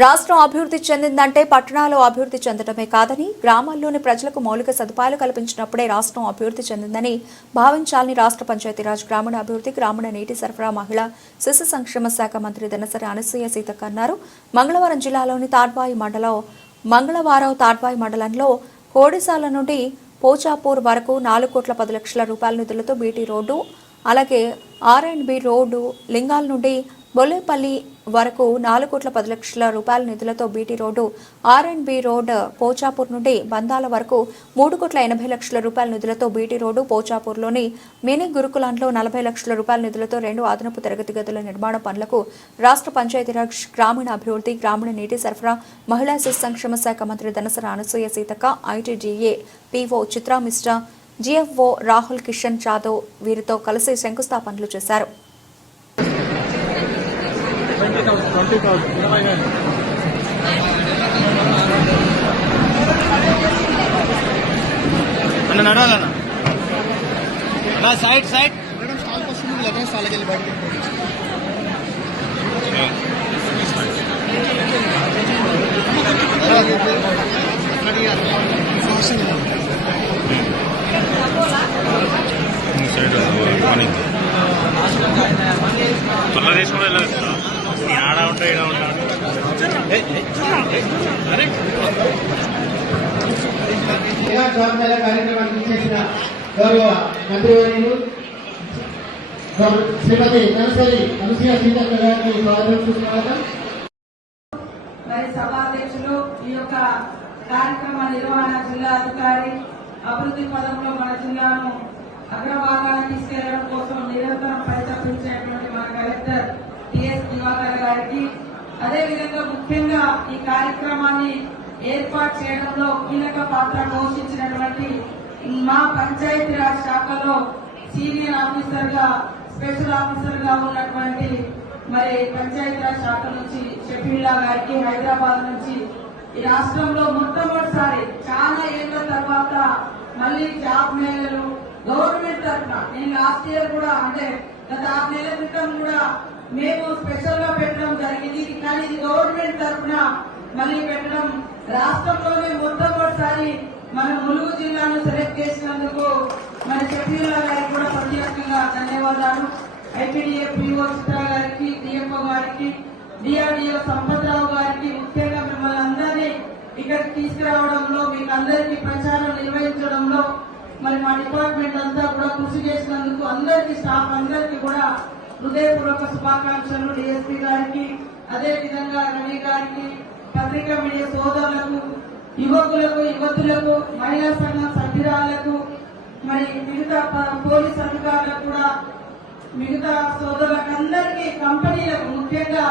రాష్ట్రం అభివృద్ధి చెందిందంటే పట్టణాలు అభివృద్ధి చెందడమే కాదని గ్రామాల్లోని ప్రజలకు మౌలిక సదుపాయాలు కల్పించినప్పుడే రాష్ట్రం అభివృద్ధి చెందిందని భావించాలని రాష్ట్ర పంచాయతీరాజ్ గ్రామీణాభివృద్ధి గ్రామీణ నీటి సరఫరా మహిళా శిశు సంక్షేమ శాఖ మంత్రి దనసరి అనసూయ సీతక్క అన్నారు. మంగళవారం జిల్లాలోని తాడ్వాయి మండలంలో కోడిసాల నుండి పోచాపూర్ వరకు 4 కోట్ల 10 లక్షల రూపాయల నిధులతో బీటీ రోడ్డు, అలాగే R&B రోడ్డు, లింగాల నుండి బొల్లేపల్లి వరకు 4 కోట్ల 10 లక్షల రూపాయల నిధులతో BT road, R&B road, Pochapur నుండి బందాల వరకు 3 కోట్ల 80 లక్షల రూపాయల నిధులతో బీటీ రోడ్డు, పోచాపూర్లోని మినీ గురుకులంలో 40 లక్షల రూపాయల నిధులతో 2 అదనపు తరగతి గదుల నిర్మాణ పనులకు రాష్ట్ర పంచాయతీరాజ్ గ్రామీణాభివృద్ధి గ్రామీణ నీటి సరఫరా మహిళా శిశు సంక్షేమ శాఖ మంత్రి Danasari Anasuya Seethakka, ITDA PO Chitra Mishra, GFO Rahul Kishan Jadhav వీరితో కలిసి శంకుస్థాపనలు చేశారు. సైడ్ సైడ్ తొలదేశం కూడా వెళ్ళదు ఆడ ఉంటాయి ఇలా ఉంటారు. కార్యక్రమానికి చేసిన గౌరవ మంత్రివర్యులు శ్రీమతి దనసరి అనసూయ సీతక్క గారిని స్వాగతం. మరి సభాధ్యక్షులు ఈ యొక్క కార్యక్రమ నిర్వహణ జిల్లా అధికారి అభివృద్ధి పదంలో మన జిల్లాను అగ్రభాగాన్ని తీసుకెళ్లడం కోసం నిరంతరం పరితపించేటువంటి మన కలెక్టర్ TS దివాకర్ గారికి, అదేవిధంగా ముఖ్యంగా ఈ కార్యక్రమాన్ని ఏర్పాటు చేయడంలో కీలక పాత్ర పోషించినటువంటి మా పంచాయతీరాజ్ శాఖలో సీనియర్ ఆఫీసర్ గా స్పెషల్ ఆఫీసర్ గా ఉన్నటువంటి మరి పంచాయతీరాజ్ శాఖ నుంచి షఫీల్లా గారికి, హైదరాబాద్ నుంచి ఈ రాష్ట్రంలో మొట్టమొదటిసారి చాలా ఏళ్ల తర్వాత మళ్లీ జాబ్ మేళలు గవర్నమెంట్ తరఫున, నేను లాస్ట్ ఇయర్ కూడా అంటే గత 6 నెలల క్రితం కూడా మేము స్పెషల్ గా పెట్టడం జరిగింది. కానీ ఇది గవర్నమెంట్ తరఫున మళ్లీ పెట్టడం రాష్ట్రంలోనే మొట్టమొదటిసారి మన ములుగు జిల్లాను సెలెక్ట్ చేసినందుకు మన షఫీల్లా గారికి కూడా ప్రత్యేకంగా ధన్యవాదాలు. IPDA PO చిత్రా గారికి, DFO గారికి, DRDO సంపత్రావు గారికి, ముఖ్యంగా మిమ్మల్ని అందరినీ ఇక్కడికి తీసుకురావడంలో, మీకు అందరికీ ప్రచారం నిర్వహించడంలో మరి మా డిపార్ట్మెంట్ అంతా కూడా కృషి చేసినందుకు అందరికీ, స్టాఫ్ అందరికీ కూడా హృదయపూర్వక శుభాకాంక్షలు. DSP గారికి, అదేవిధంగా రవి గారికి, పత్రికా మీడియా సోదరులకు, యువకులకు, యువతులకు, మహిళా సంఘం సభ్యురాలకు, మరి మిగతా పోలీస్ అధికారులకు కూడా, మిగతా సోదరులకు అందరికీ, కంపెనీలకు, ముఖ్యంగా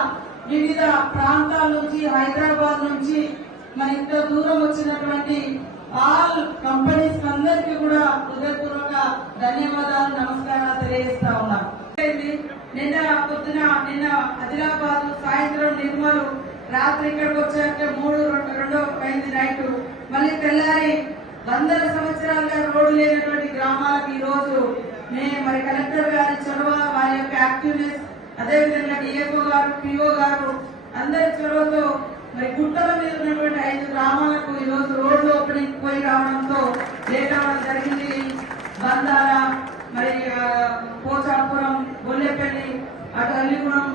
వివిధ ప్రాంతాల నుంచి, హైదరాబాద్ నుంచి మరి ఇంత దూరం వచ్చినటువంటి ఆల్ కంపెనీస్ అందరికీ కూడా హృదయపూర్వక ధన్యవాదాలు, నమస్కారాలు తెలియజేస్తా ఉన్నాను. నిన్న పొద్దున ఆదిలాబాద్, సాయంత్రం నిర్మల్, రాత్రి ఇక్కడికి వచ్చాక 3-2 అయింది నైట్. మళ్ళీ తెల్లారి 100 సంవత్సరాలుగా రోడ్డు లేనటువంటి గ్రామాలకు ఈ రోజు మరి కలెక్టర్ గారి చొరవ, వారి యొక్క యాక్టివ్నెస్, అదేవిధంగా DFO గారు, PO గారు అందరి చొరవతో మరి గుట్టల మీద ఉన్నటువంటి 5 గ్రామాలకు ఈ రోజు రోడ్లు ఓపెనింగ్ పోయి రావడంతో లేట్ అవడం జరిగింది. బందాల, మరి పోచాపురం, బొల్లేపల్లి, అటు అల్లిగూడెం,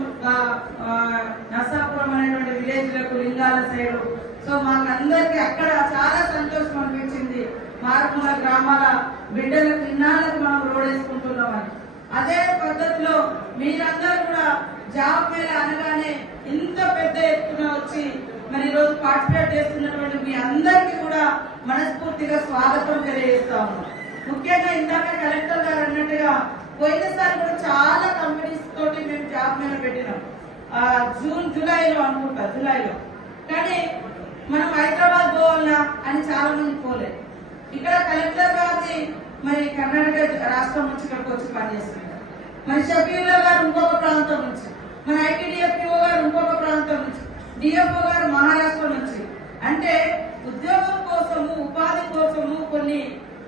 నర్సాపురం అనేటువంటి విలేజ్లకు, లింగాల సైడ్. సో మాకందరికి అక్కడ చాలా సంతోషం అనిపించింది. మారుమూల గ్రామాల బిడ్డలకు, ఇన్నాళ్ళకు మనం రోడ్ వేసుకుంటున్నామని. అదే పద్ధతిలో మీరందరూ కూడా జాబ్ మేళ అనగానే ఇంత పెద్ద ఎత్తున వచ్చి మరి ఈ రోజు పార్టిసిపేట్ చేస్తున్నటువంటి మీ అందరికీ కూడా మనస్ఫూర్తిగా స్వాగతం తెలియజేస్తా ఉన్నాం. ముఖ్యంగా ఇందాక కలెక్టర్ గారు అన్నట్టుగా పోయినసారి కూడా చాలా కంపెనీస్ తోటి మేము జాబ్ మేళ పెట్టినాం, జూలైలో అనుకుంటా, జూలైలో. కానీ మనం హైదరాబాద్ పోవాలా అని చాలా మంది పోలేదు. ఇక్కడ కలెక్టర్ గారిని మరి కర్ణాటక రాష్ట్రం నుంచి ఇక్కడికి వచ్చి పనిచేస్తున్నారు. మరి షఫీల్లా గారు ఇంకొక ప్రాంతం నుంచి, మన ITDA PO గారు ఇంకొక ప్రాంతం నుంచి, DFO గారు మహారాష్ట్ర నుంచి. అంటే ఉద్యోగం కోసము, ఉపాధి కోసము కొన్ని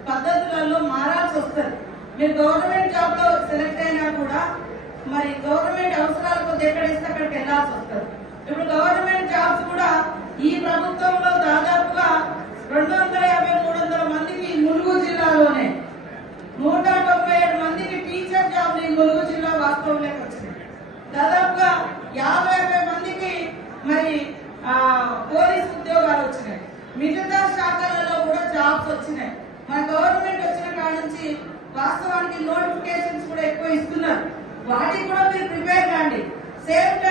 పద్ధతులలో మారాల్సి వస్తుంది. మీరు గవర్నమెంట్ జాబ్ లో సెలెక్ట్ అయినా కూడా మరి గవర్నమెంట్ అవసరాల కొద్ది ఎక్కడ ఇస్తే అక్కడికి వెళ్లాల్సి వస్తుంది. ఇప్పుడు గవర్నమెంట్ జాబ్స్ కూడా 50 మందికి మరి పోలీస్ ఉద్యోగాలు వచ్చినాయి. మిగతా శాఖలలో కూడా జాబ్స్ వచ్చినాయి. మన గవర్నమెంట్ వచ్చిన కాడ నుంచి వాస్తవానికి నోటిఫికేషన్స్ కూడా ఎక్కువ ఇస్తున్నారు. వాటికి కూడా మీరు ప్రిపేర్ కాండి. సేమ్